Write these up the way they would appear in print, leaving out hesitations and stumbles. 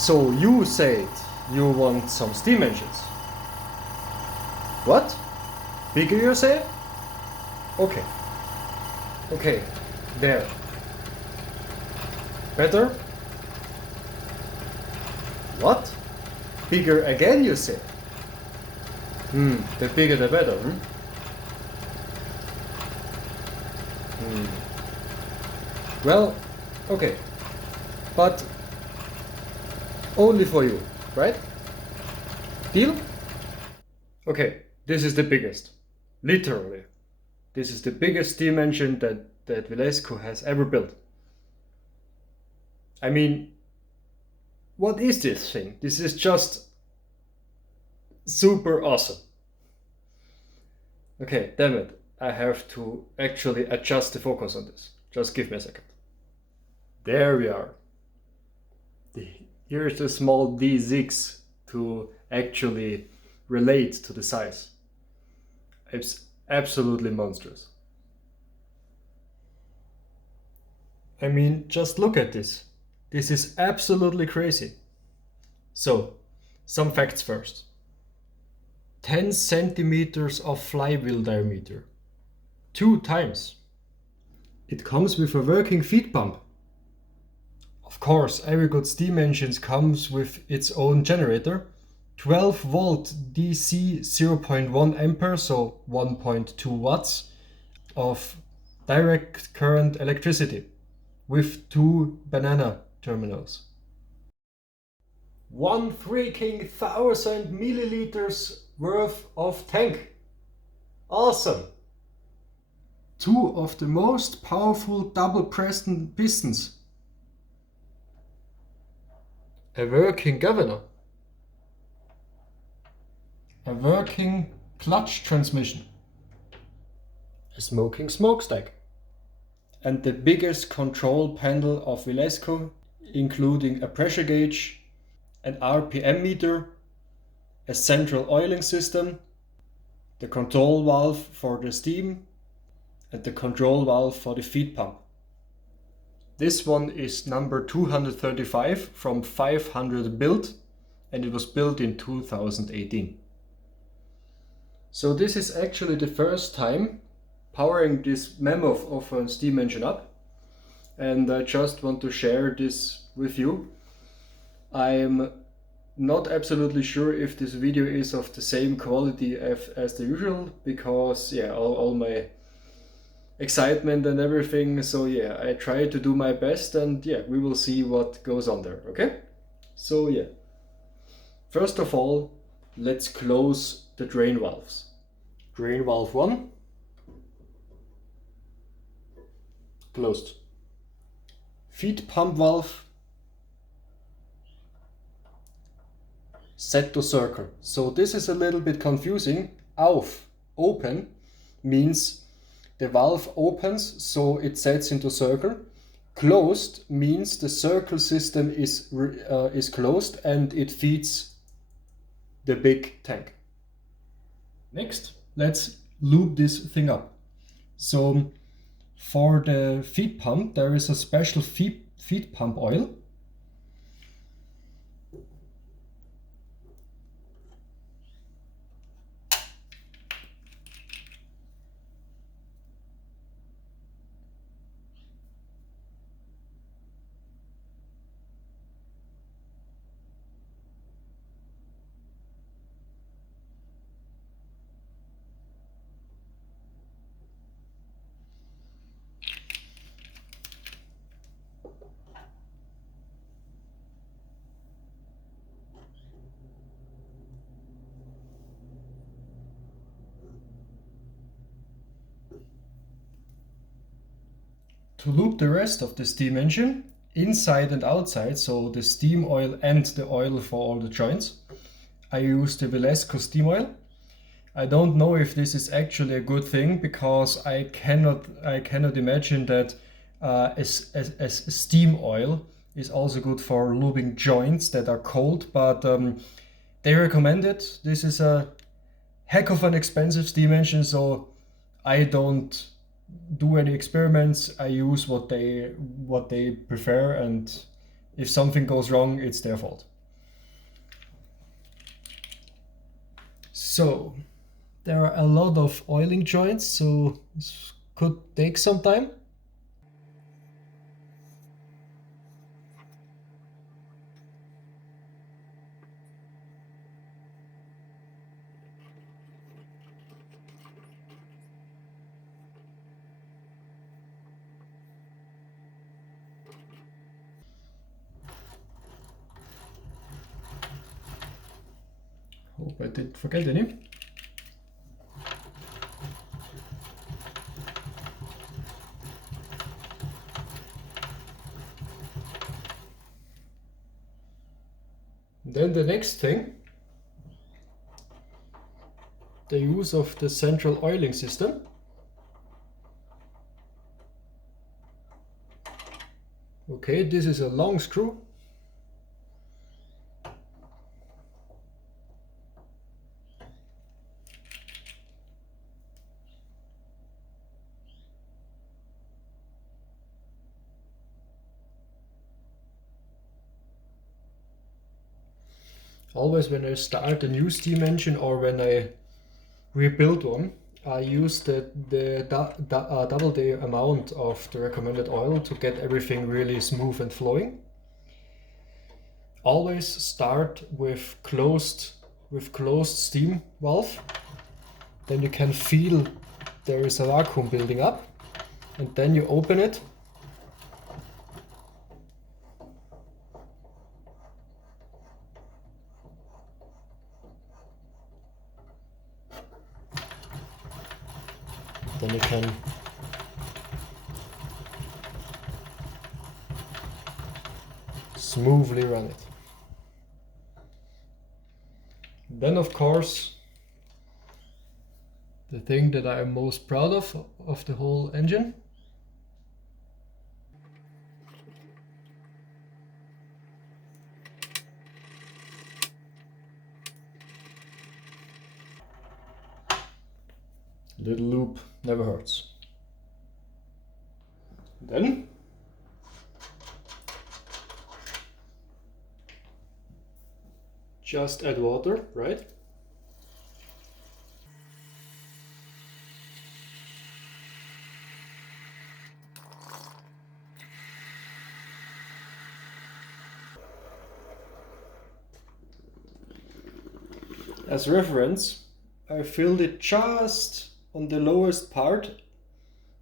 So you said you want some steam engines. What? Bigger you say? Okay. Okay, there. Better? What? Bigger again you say? The bigger the better, Well, okay. But only for you, right? Deal? Okay, this is the biggest. Literally. This is the biggest steam engine that Wilesco has ever built. I mean, what is this thing? This is just super awesome. Okay, damn it. I have to actually adjust the focus on this. Just give me a second. There we are. Here's the small D6 to actually relate to the size. It's absolutely monstrous. I mean, just look at this. This is absolutely crazy. So, some facts first. 10 centimeters of flywheel diameter. 2 times. It comes with a working feed pump. Of course, every good steam engine comes with its own generator. 12 volt DC 0.1 ampere, so 1.2 watts of direct current electricity with 2 banana terminals. 1 freaking 1000 milliliters worth of tank. Awesome! 2 of the most powerful double pistons. A working governor. A working clutch transmission. A smoking smokestack. And the biggest control panel of Wilesco, including a pressure gauge, an RPM meter, a central oiling system, the control valve for the steam, and the control valve for the feed pump. This one is number 235 from 500 built, and it was built in 2018. So this is actually the first time powering this mammoth of a steam engine up, and I just want to share this with you. I'm not absolutely sure if this video is of the same quality as the usual, because yeah, all my excitement and everything, so yeah, I try to do my best, and yeah, we will see what goes on there, okay? So yeah, first of all, let's close the drain valves. Drain valve 1, closed. Feed pump valve, set to circle. So this is a little bit confusing. Auf, open, means the valve opens, so it sets into circle. Closed means the circle system is closed and it feeds the big tank. Next, let's lube this thing up. So for the feed pump, there is a special feed pump oil. To lube the rest of the steam engine, inside and outside, so the steam oil and the oil for all the joints, I use the Wilesco steam oil. I don't know if this is actually a good thing, because I cannot imagine that as steam oil is also good for lubing joints that are cold, but they recommend it. This is a heck of an expensive steam engine, so I don't do any experiments. I use what they prefer, and if something goes wrong, it's their fault. So there are a lot of oiling joints, so this could take some time. Hope I didn't forget any. Then the next thing, the use of the central oiling system. Okay, this is a long screw. Always when I start a new steam engine or when I rebuild one, I use double the amount of the recommended oil to get everything really smooth and flowing. Always start with closed steam valve. Then you can feel there is a vacuum building up, and then you open it. Then you can smoothly run it. Then of course, the thing that I am most proud of the whole engine. Little loop never hurts. Then just add water, right? As reference, I filled it just on the lowest part.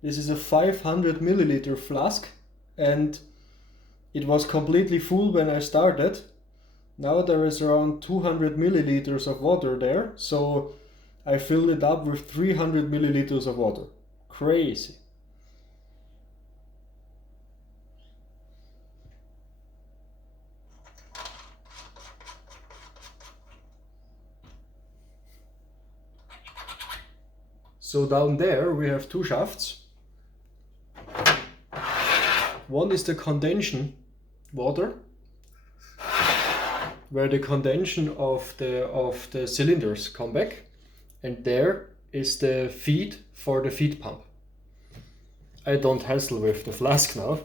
This is a 500 milliliter flask and it was completely full when I started. Now there is around 200 milliliters of water there, so I filled it up with 300 milliliters of water. Crazy. So down there we have two shafts. One is the condensation water, where the condensation of the cylinders come back, and there is the feed for the feed pump. I don't hassle with the flask now.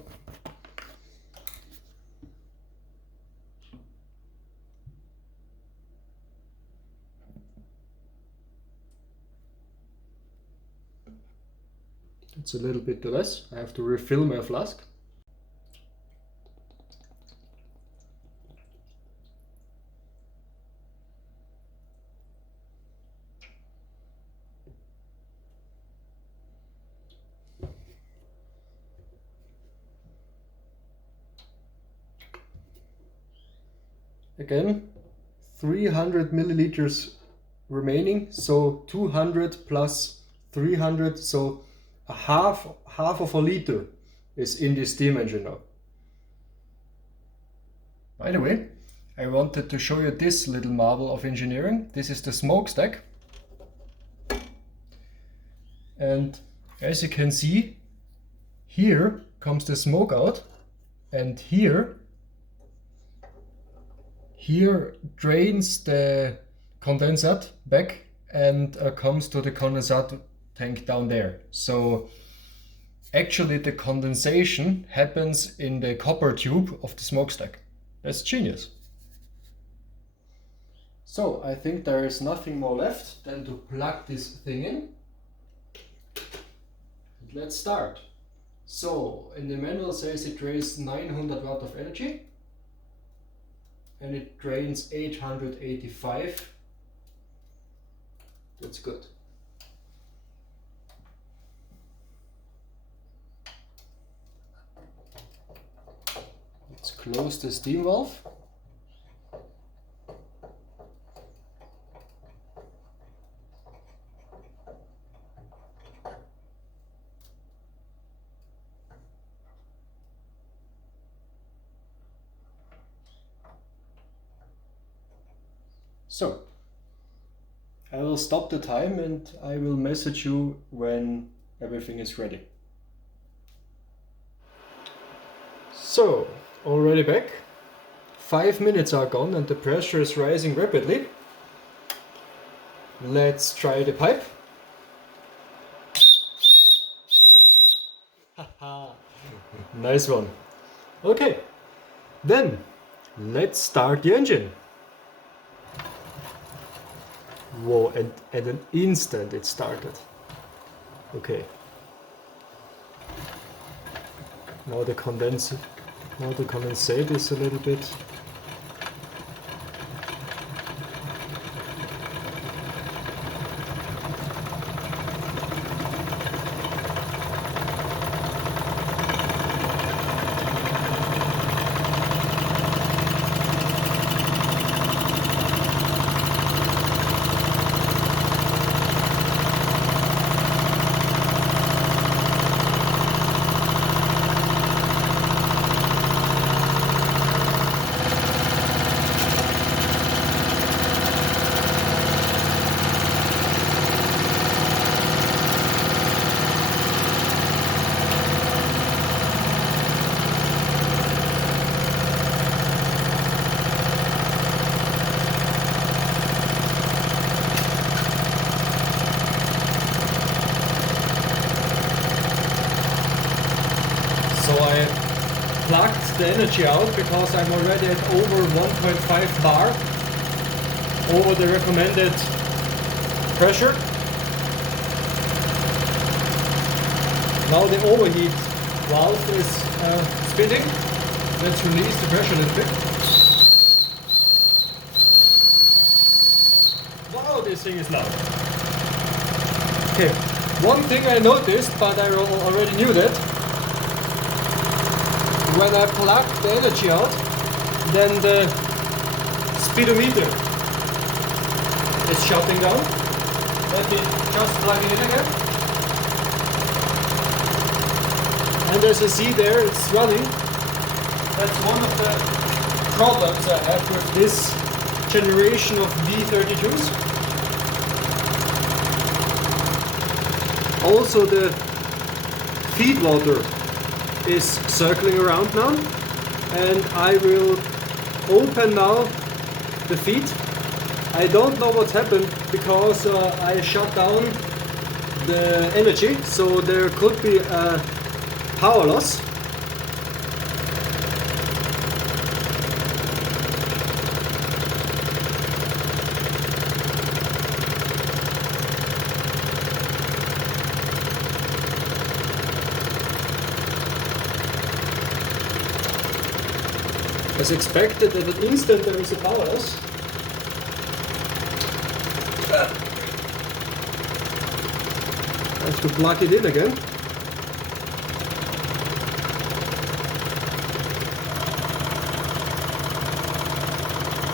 It's a little bit less. I have to refill my flask. Again, 300 milliliters remaining, so 200 plus 300, so a half of a liter is in this steam engine now. By the way, I wanted to show you this little marvel of engineering. This is the smokestack. And as you can see, here comes the smoke out, and here drains the condensate back and comes to the condensate tank down there. So actually the condensation happens in the copper tube of the smokestack. That's genius. So I think there is nothing more left than to plug this thing in. Let's start. So in the manual says it drains 900 watt of energy and it drains 885. That's good. Let's close the steam valve. So, I will stop the time and I will message you when everything is ready. So, already back. 5 minutes are gone and the pressure is rising rapidly. Let's try the pipe. Nice one. Okay, then let's start the engine. Whoa, and at an instant it started. Okay. Now the condensate is a little bit. Plugged the energy out because I'm already at over 1.5 bar over the recommended pressure. Now the overheat valve is spinning. Let's release the pressure a little bit. Wow, this thing is loud. Okay, one thing I noticed, but I already knew that. When I plug the energy out, then the speedometer is shutting down. Let me just plug it in again. And as you see there, it's running. That's one of the problems I have with this generation of D32s. Also the feed water is circling around now, and I will open now the feed. I don't know what happened because I shut down the energy, so there could be a power loss. As expected, at an instant there is a power loss. I have to plug it in again.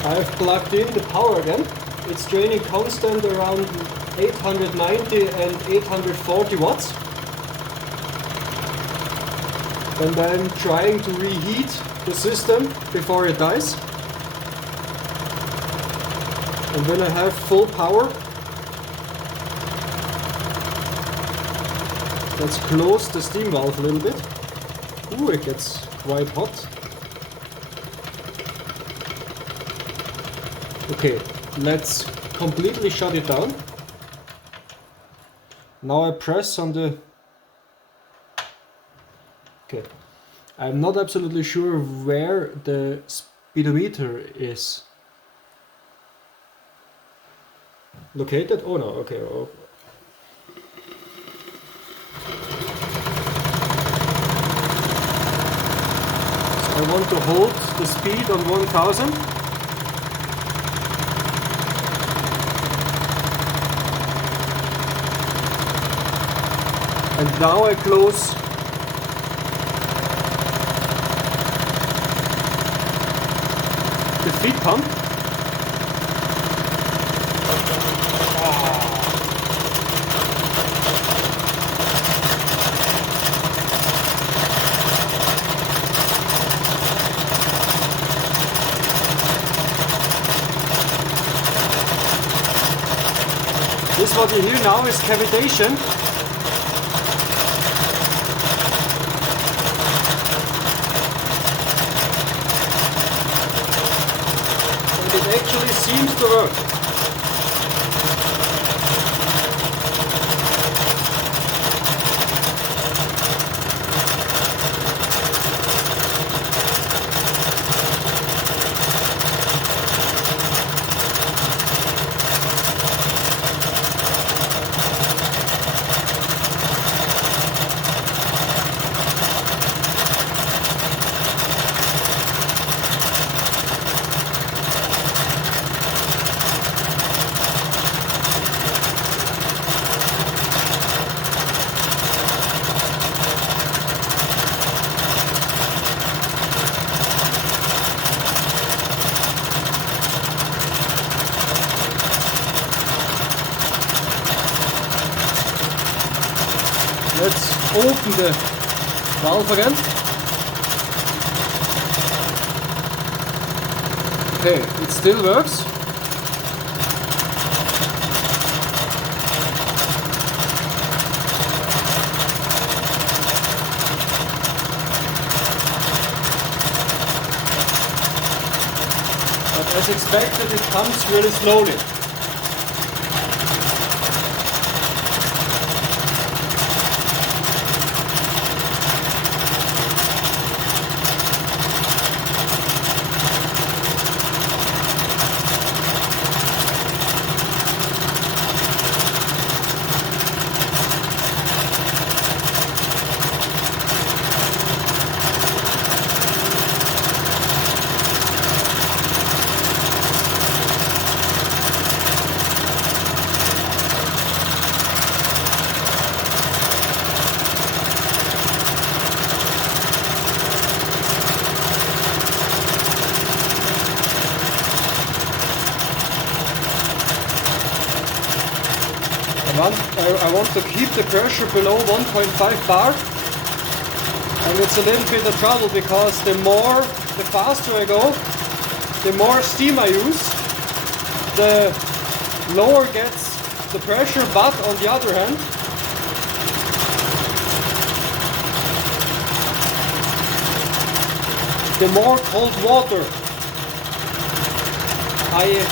I've plugged in the power again. It's draining constant around 890 and 840 watts. And I'm trying to reheat the system before it dies. And when I have full power, let's close the steam valve a little bit. Ooh, it gets quite hot. Okay, let's completely shut it down. Now I press on the... Okay, I'm not absolutely sure where the speedometer is located. Oh no, okay. Oh. So I want to hold the speed on 1000. And now I close the feed pump. This what you hear now is cavitation. And it actually seems to work. Let's open the valve again. Okay, it still works. But as expected, it comes really slowly. I want to keep the pressure below 1.5 bar, and it's a little bit of trouble because the faster I go, the more steam I use, the lower gets the pressure, but on the other hand, the more cold water I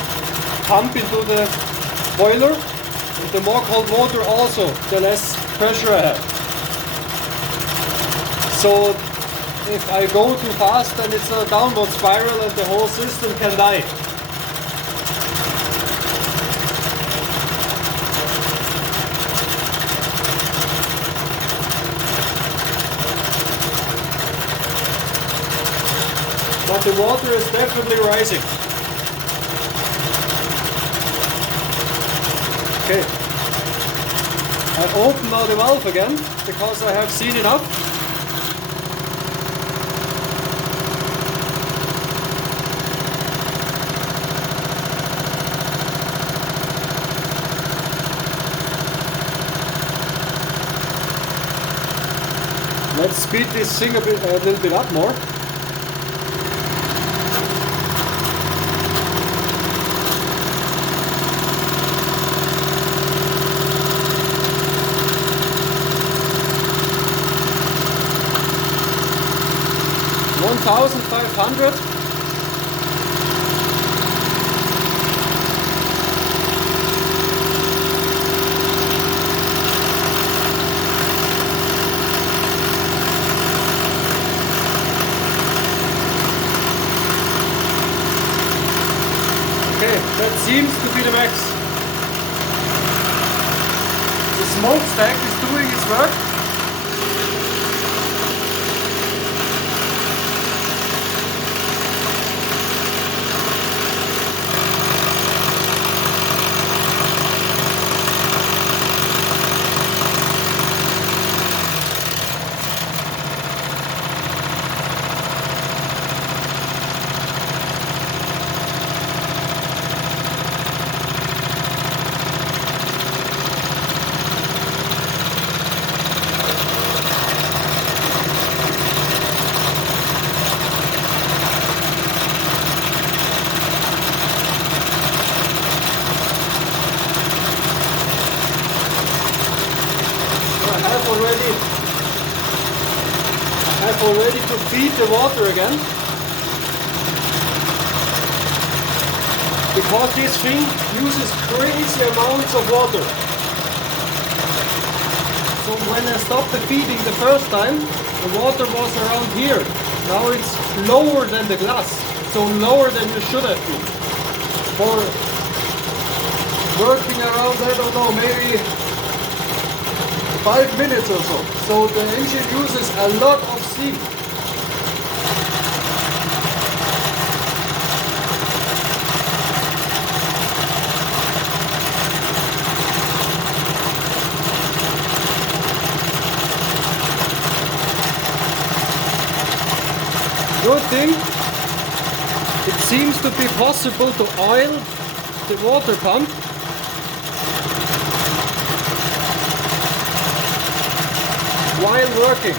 pump into the boiler. The more cold water also, the less pressure I have. So if I go too fast, then it's a downward spiral and the whole system can die. But the water is definitely rising. Okay, I open now the valve again because I have seen enough. Let's speed this thing a little bit up more. $1,500. That seems to be the max. The smokestack is doing its work. I have already to feed the water again, because this thing uses crazy amounts of water. So when I stopped the feeding the first time, the water was around here. Now it's lower than the glass, so lower than you should have been. For working around, I don't know, maybe 5 minutes or so. So the engine uses a lot of steam. Good thing, it seems to be possible to oil the water pump. While working.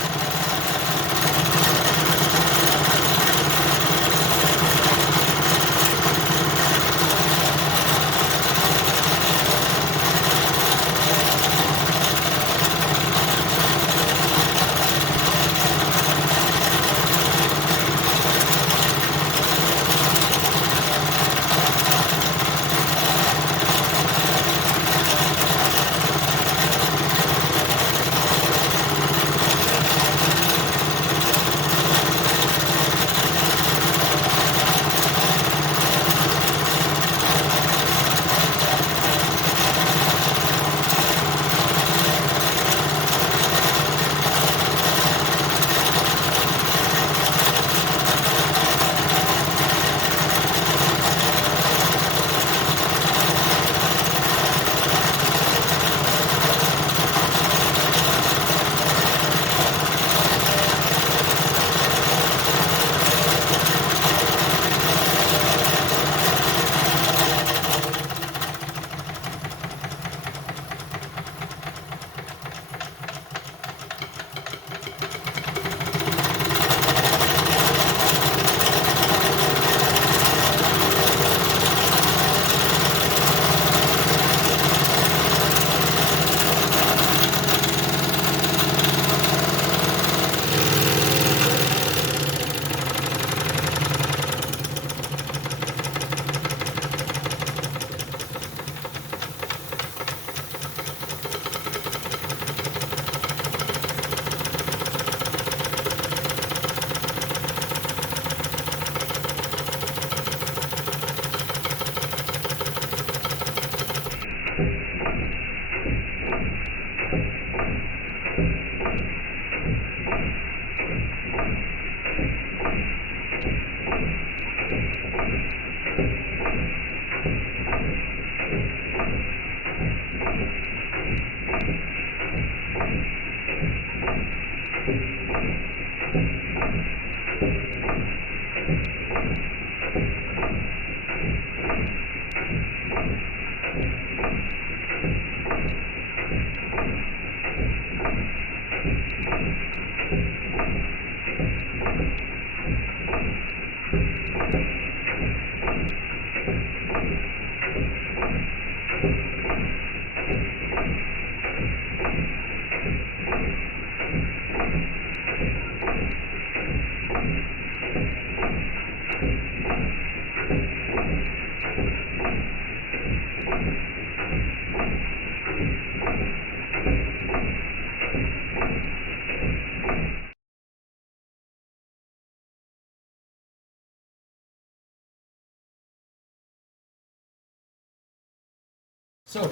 So,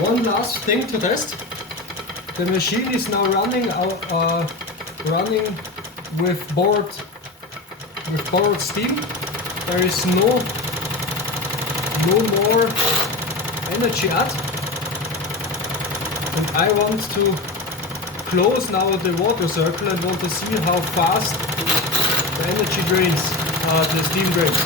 one last thing to test. The machine is now running with borrowed steam. There is no more energy add. And I want to close now the water circle and want to see how fast the energy drains, the steam drains.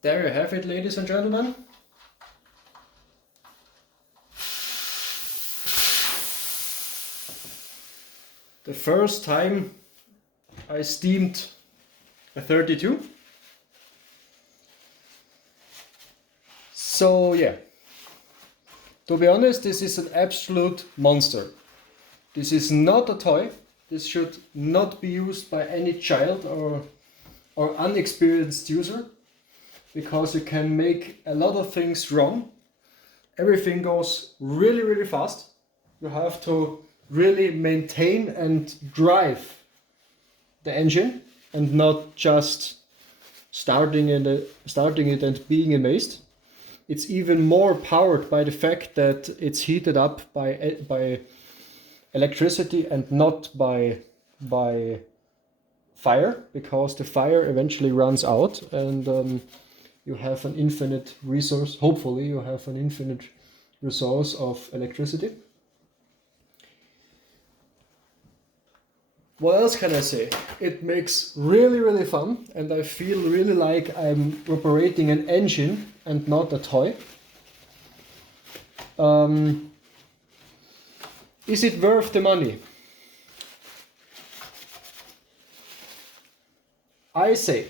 There you have it, ladies and gentlemen. The first time I steamed a 32. So yeah, to be honest, this is an absolute monster. This is not a toy. This should not be used by any child or unexperienced user, because you can make a lot of things wrong. Everything goes really, really fast. You have to really maintain and drive the engine and not just starting it and being amazed. It's even more powered by the fact that it's heated up by electricity and not by fire, because the fire eventually runs out and you have an infinite resource. Hopefully you have an infinite resource of electricity. What else can I say? It makes really, really fun, and I feel really like I'm operating an engine and not a toy. Is it worth the money? I say,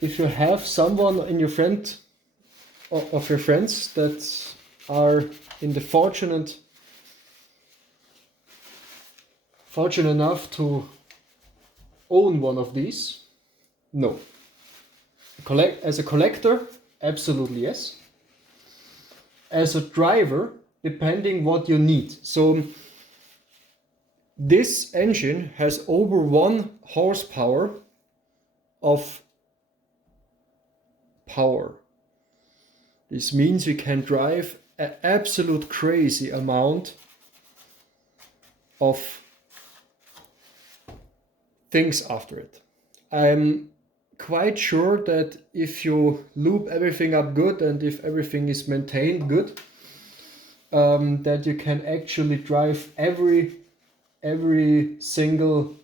if you have someone in your friend of your friends that are in the fortunate enough to own one of these, no. As a collector, absolutely yes. As a driver, depending what you need. So this engine has over 1 horsepower of power. This means you can drive an absolute crazy amount of things after it. I'm quite sure that if you lube everything up good and if everything is maintained good, that you can actually drive every single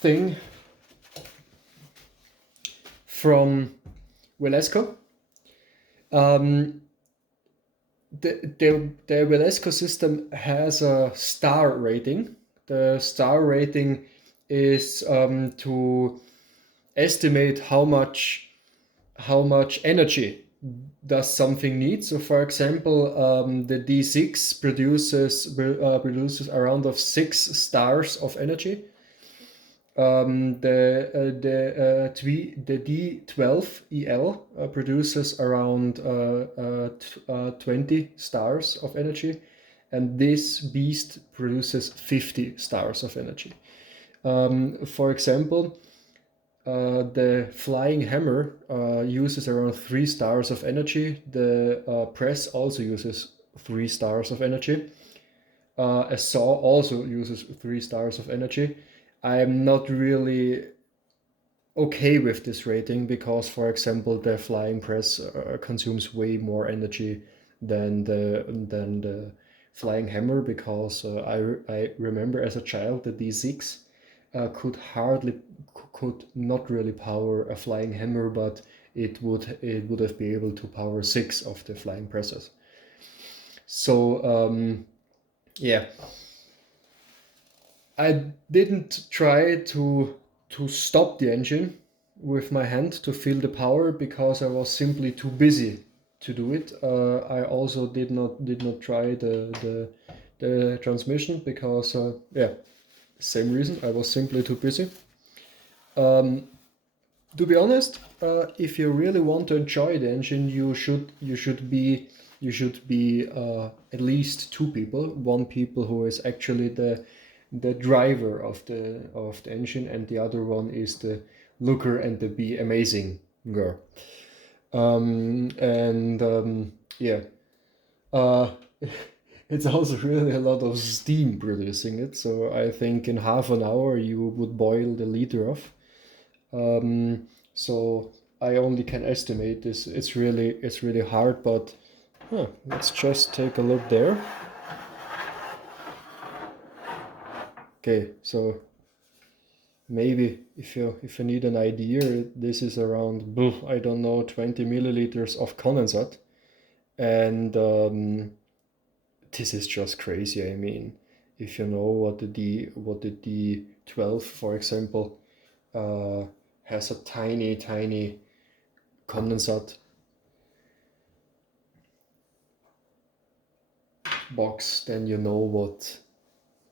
thing from Wilesco. The Wilesco system has a star rating. The star rating is to estimate how much energy does something need. So for example, the D6 produces around of 6 stars of energy. The D12EL produces around 20 stars of energy, and this beast produces 50 stars of energy. For example, the flying hammer uses around 3 stars of energy. The press also uses 3 stars of energy. A saw also uses 3 stars of energy. I am not really okay with this rating because, for example, the flying press consumes way more energy than the flying hammer, because I remember as a child that D6 could not really power a flying hammer, but it would have been able to power 6 of the flying presses. So yeah, I didn't try to stop the engine with my hand to feel the power because I was simply too busy to do it. I also did not try the transmission because yeah, same reason, I was simply too busy. To be honest, if you really want to enjoy the engine, you should be at least 2 people. One people who is actually the driver of the engine, and the other one is the looker and the be amazing girl. Yeah, uh, it's also really a lot of steam producing it. So I think in half an hour you would boil the liter off. So I only can estimate this. It's really hard, but let's just take a look there. Okay, so maybe if you need an idea, this is around, I don't know, 20 milliliters of condensate, and this is just crazy. I mean, if you know what the D12, for example, has a tiny condensate box, then you know what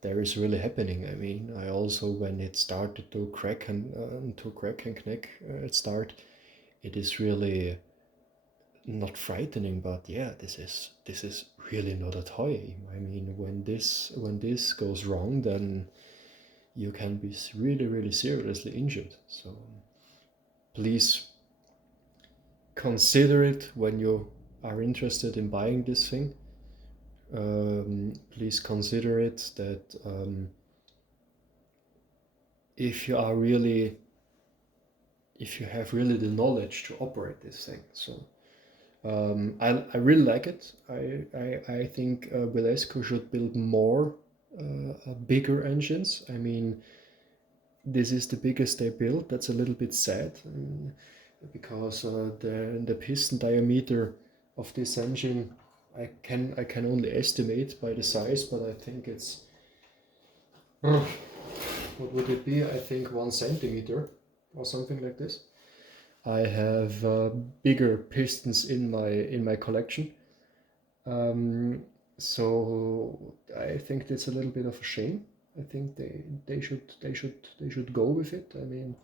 there is really happening. I mean, I also, when it started to crack and knack, it is really not frightening, but yeah, this is really not a toy. I mean, when this goes wrong, then you can be really seriously injured. So please consider it when you are interested in buying this thing. Please consider it that if you have really the knowledge to operate this thing. So I really like it. I think Wilesco should build more bigger engines. I mean, this is the biggest they built. That's a little bit sad, because the piston diameter of this engine, I can only estimate by the size, but I think it's what would it be? I think 1 centimeter or something like this. I have bigger pistons in my collection, so I think that's a little bit of a shame. I think they should go with it. I mean,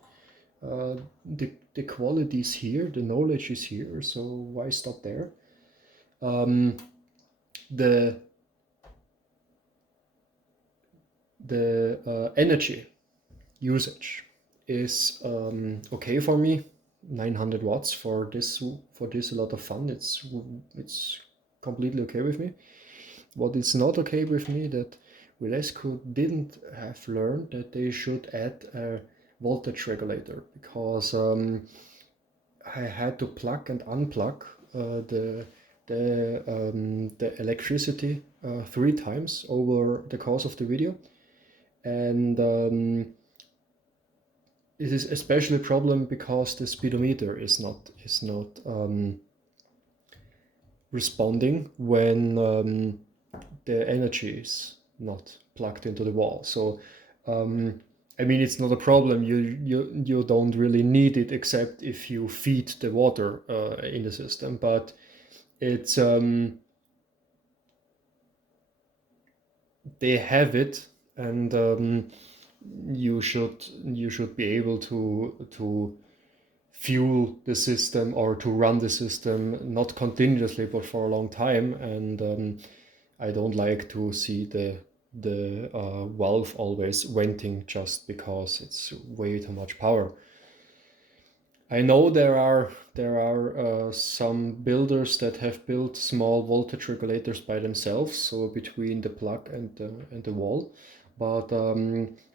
the quality is here, the knowledge is here, so why stop there? The energy usage is okay for me. 900 watts for this a lot of fun. It's completely okay with me. What is not okay with me, that Wilesco didn't have learned that they should add a voltage regulator, because I had to plug and unplug the electricity 3 times over the course of the video, and this is especially a problem because the speedometer is not responding when the energy is not plugged into the wall. So I mean, it's not a problem. You don't really need it, except if you feed the water in the system. But it's they have it, and you should be able to fuel the system or to run the system not continuously but for a long time, and I don't like to see the valve always venting just because it's way too much power. I know there are some builders that have built small voltage regulators by themselves, so between the plug and the wall, but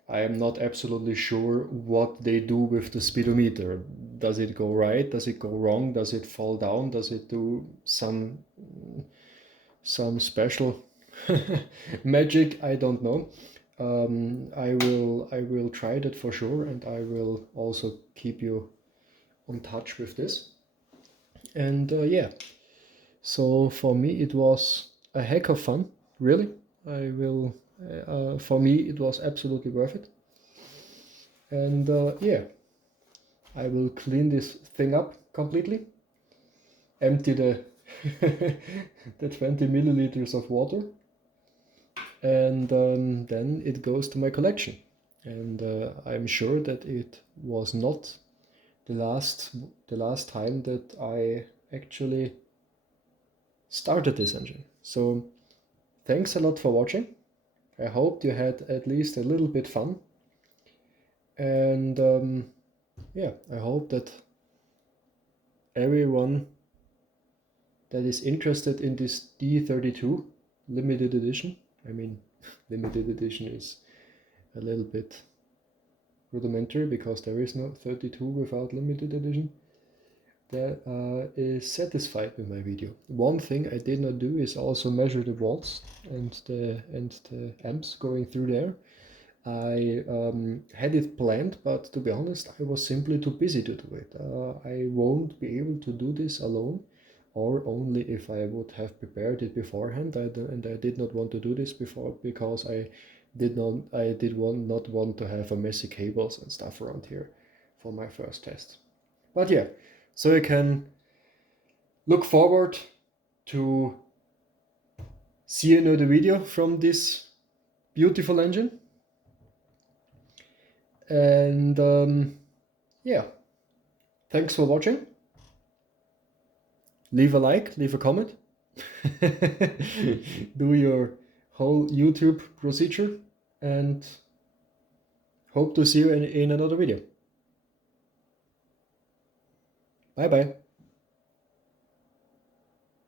I am not absolutely sure what they do with the speedometer. Does it go right? Does it go wrong? Does it fall down? Does it do some special magic? I don't know. I will try that for sure, and I will also keep you on touch with this. And yeah, so for me it was a heck of fun, really. For me it was absolutely worth it. And yeah, I will clean this thing up completely, empty the the 20 milliliters of water, and then it goes to my collection. And I'm sure that it was not the last time that I actually started this engine. So thanks a lot for watching. I hope you had at least a little bit fun, and yeah, I hope that everyone that is interested in this D32 limited edition, I mean limited edition is a little bit rudimentary because there is no 32 without limited edition, that is satisfied with my video. One thing I did not do is also measure the volts and the amps going through there. I had it planned, but to be honest, I was simply too busy to do it. I won't be able to do this alone, or only if I would have prepared it beforehand. And I did not want to do this before because I did not want to have a messy cables and stuff around here for my first test. But yeah, so you can look forward to see another video from this beautiful engine. And yeah, thanks for watching. Leave a like, leave a comment. Do your whole YouTube procedure, and hope to see you in another video. Bye bye.